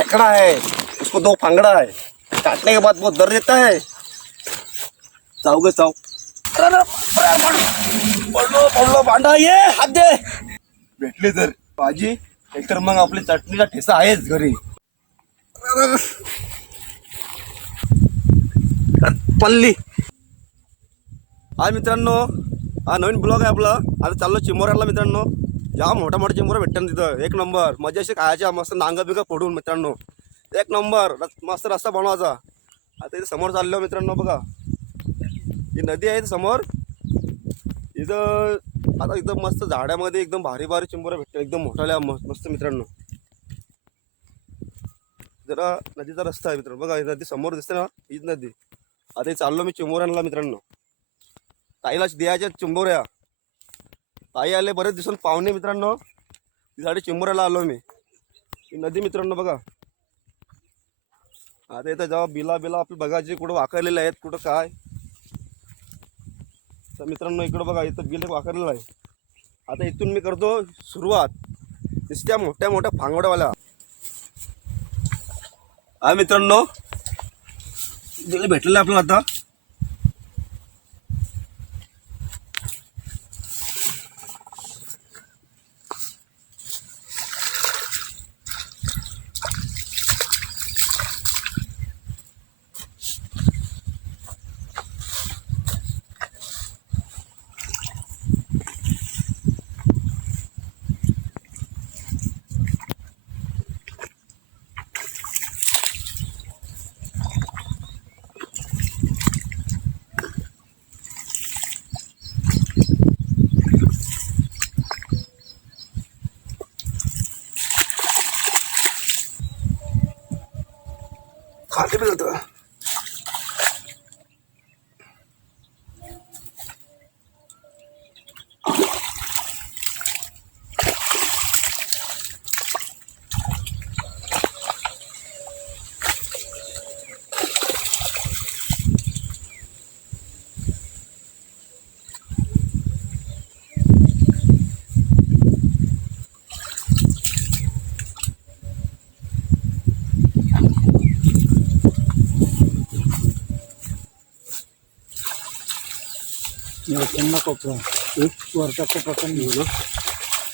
फेंकना है, उसको दो फांगड़ा है, काटने के बाद बहुत दर्द देता है। चावगे चाव। पडलो पडलो भांडा ये हात दे भेटले तर भाजी एकतर मग आपली चटणीचा ठेसा आहेच घरी। पल्ली हा मित्रांनो, हा नवीन ब्लॉग आहे आपला। आता चाललो चिंबोऱ्याला मित्रांनो, जाम मोठा मोठा चिंबोरा भेटतात तिथं, एक नंबर मजेशीर खायच्या, मस्त नांगा बिगा फोडून मित्रांनो, एक नंबर मस्त रस्ता बनवायचा। आता इथे समोर चाललो मित्रांनो, बघा ही नदी आहे समोर, इथं आता एकदम मस्त झाडामध्ये एकदम भारी भारी चिंबोरा भेटतात, एकदम मोठाल्या मस्त मित्रांनो। जरा नदीचा रस्ता आहे मित्रांनो, बघा ही नदी समोर दिसते ना, हीच नदी। आता चाललो मी चिंबोऱ्यांना मित्रांनो, ताईला द्यायच्या चिंबोऱ्या। ताई आले बरेच दिवसांनी पाहुणे मित्रांनो, तिसाठी चिंबोऱ्याला आलो मी। ही नदी मित्रांनो बघा, आता इथं जेव्हा बिला बिला आपली बघायची कुठं वाकरलेले आहेत कुठं काय, तर मित्रांनो इकडं बघा इथं बिल वाकरलेलं आहे। आता इथून मी करतो सुरुवात, नुसत्या मोठ्या मोठ्या फांगड्यावाल्या। हा मित्रांनो बिल भेटलेलं आपलं आता। खाते भी जातं एक वर्षाचं पसंत घेऊ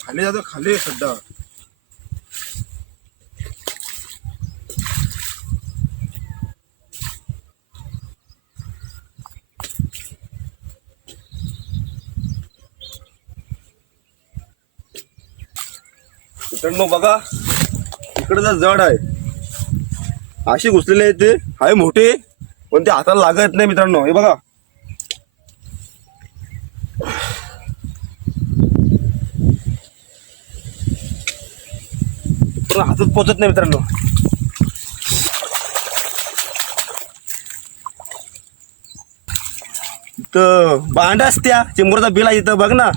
खाली जातो, खाली सध्या मित्रांनो बघा, इकडे जर जड आहे अशी घुसलेली आहे, ते आहे मोठे पण ते हाताला लागत नाही मित्रांनो। हे बघा हातात पोचत नाही मित्रांनो। इथं बांडा असत्या चिंबोरचा बिल आहे इथं बघ ना।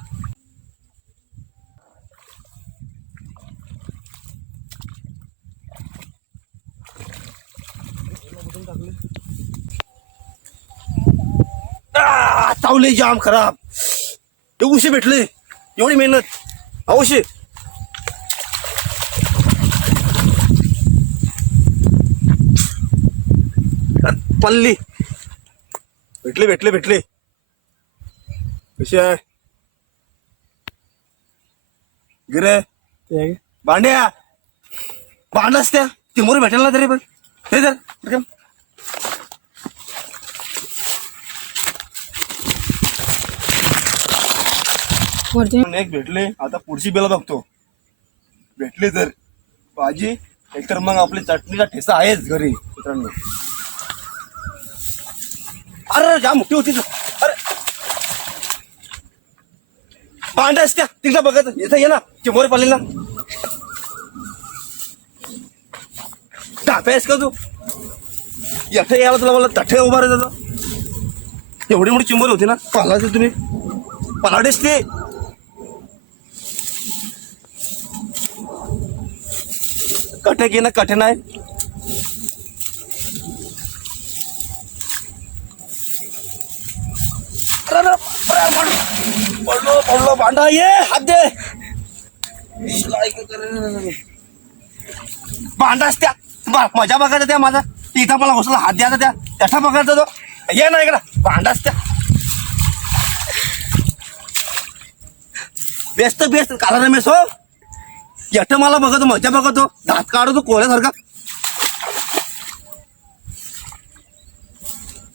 चावले जाम खराब, ते उशी भेटले, एवढी मेहनत अवश्य। पल्ली भेटले भेटले भेटले, कशी आहे गिरे भांड्या, भांडाच त्या चिंबोरी भेटेल ना तरी पण हे जर एक भेटले। आता पुढची बेला बघतो, भेटले तर भाजी एकतर मग आपली चटणीचा ठेसा आहेच घरी मित्रांनो। अरे जाम मोठी होती, अरे भांडा असत्या तिला बघत इथं ये ना, चिंबोरे पालेल ना, टाप्यास का तू एकटा यायला तुला मला तठे उभा राहायचं, एवढी मोठी चिंबोरी होती ना, पालायचं तुम्ही पालाडेस ते कटे घे ना, कठे नाही पडलो पडलो भांडा ये हात दे भांडा असत्या मजा बघायचा त्या माझा इथं मला घुसला हात द्यायचा त्या त्याचा बघायचा तो ये ना इकडं भांडाच त्या बेस्ट बेस्ट काला रमेश हो येट मला बघतो मजा बघतो दात काढतो कोल्यासारखा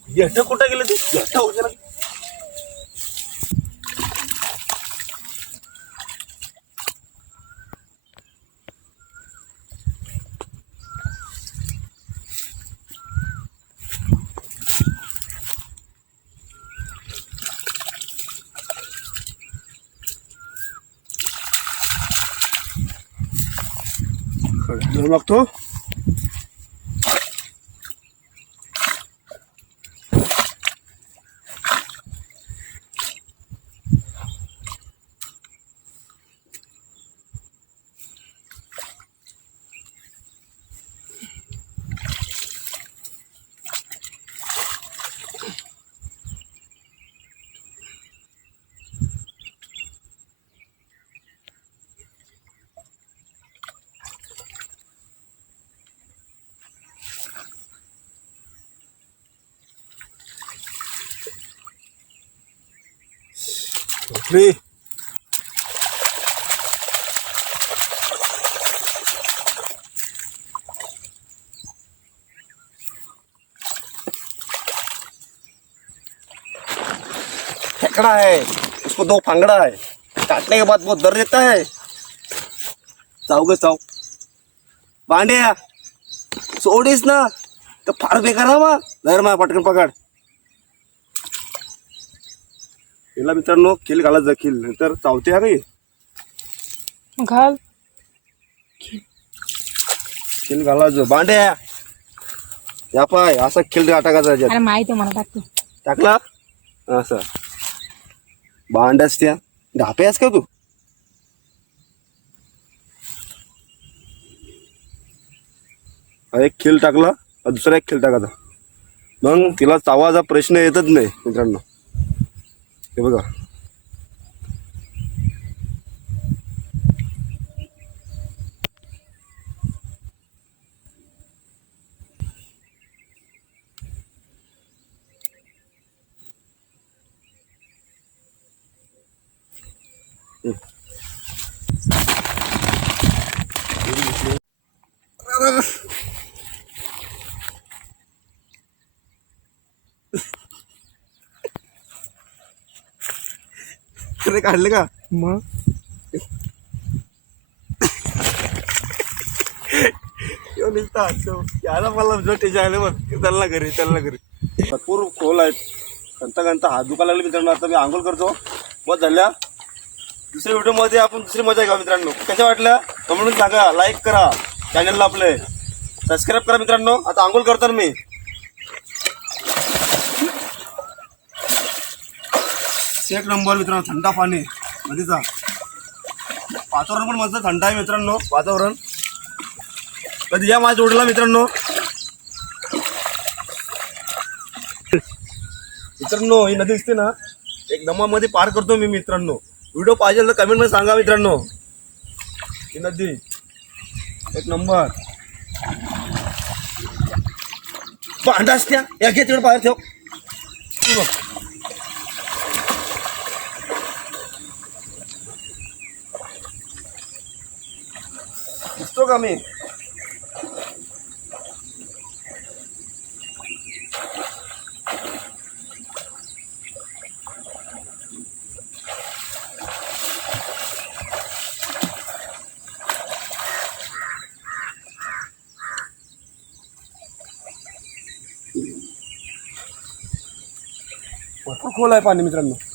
येट कुठं गेलं ते येट होऊ गेला लागतो उठली फेंकड़ा है उसको दो फांगड़ा है काटने के बाद बहुत दर्द देता है चावगे चाव भांड्या सोडीस ना तो फार बेकार ना मग धर मा पटकन पकड याला मित्रांनो खिल घालत जा खिल नंतर चावते हा काही घाल खिल घालायचं भांड्या या पाय असा खिल टाकायचा अरे माहिती आहे मला टाकतो टाकला असं भांड्यास त्या ढाप्यास का तू एक खिल टाकला दुसरा एक खिल टाकायचा मग तिला चावाचा प्रश्न येतच नाही मित्रांनो हे बघा अरे काढले का मग याला मला जोटेचे आले बघ त्यांना घरी भरपूर खोल आहेत घंटा हात दुखायला लागले मित्रांनो आता मी आंघोळ करतो मग झाल्या दुसऱ्या व्हिडिओमध्ये आपण दुसरी मजा घ्या मित्रांनो कशा वाटल्या कमेंट सांगा लाईक करा चॅनलला आपले सबस्क्राईब करा मित्रांनो आता आंघोळ करतो मी एक नंबर मित्रांनो थंडा पाणी नदीचा वातावरण पण मस्त थंड आहे मित्रांनो वातावरण कधी या माझ्या जोडला मित्रांनो ही नदी दिसते ना एक दमामध्ये पार करतो मी मित्रांनो व्हिडिओ पाहिजे तर कमेंट मध्ये सांगा मित्रांनो ही नदी एक नंबर भांडास त्या या घे तिकडे बाहेर ठेव दिसतो का मी भरपूर खोल आहे पाणी मित्रांनो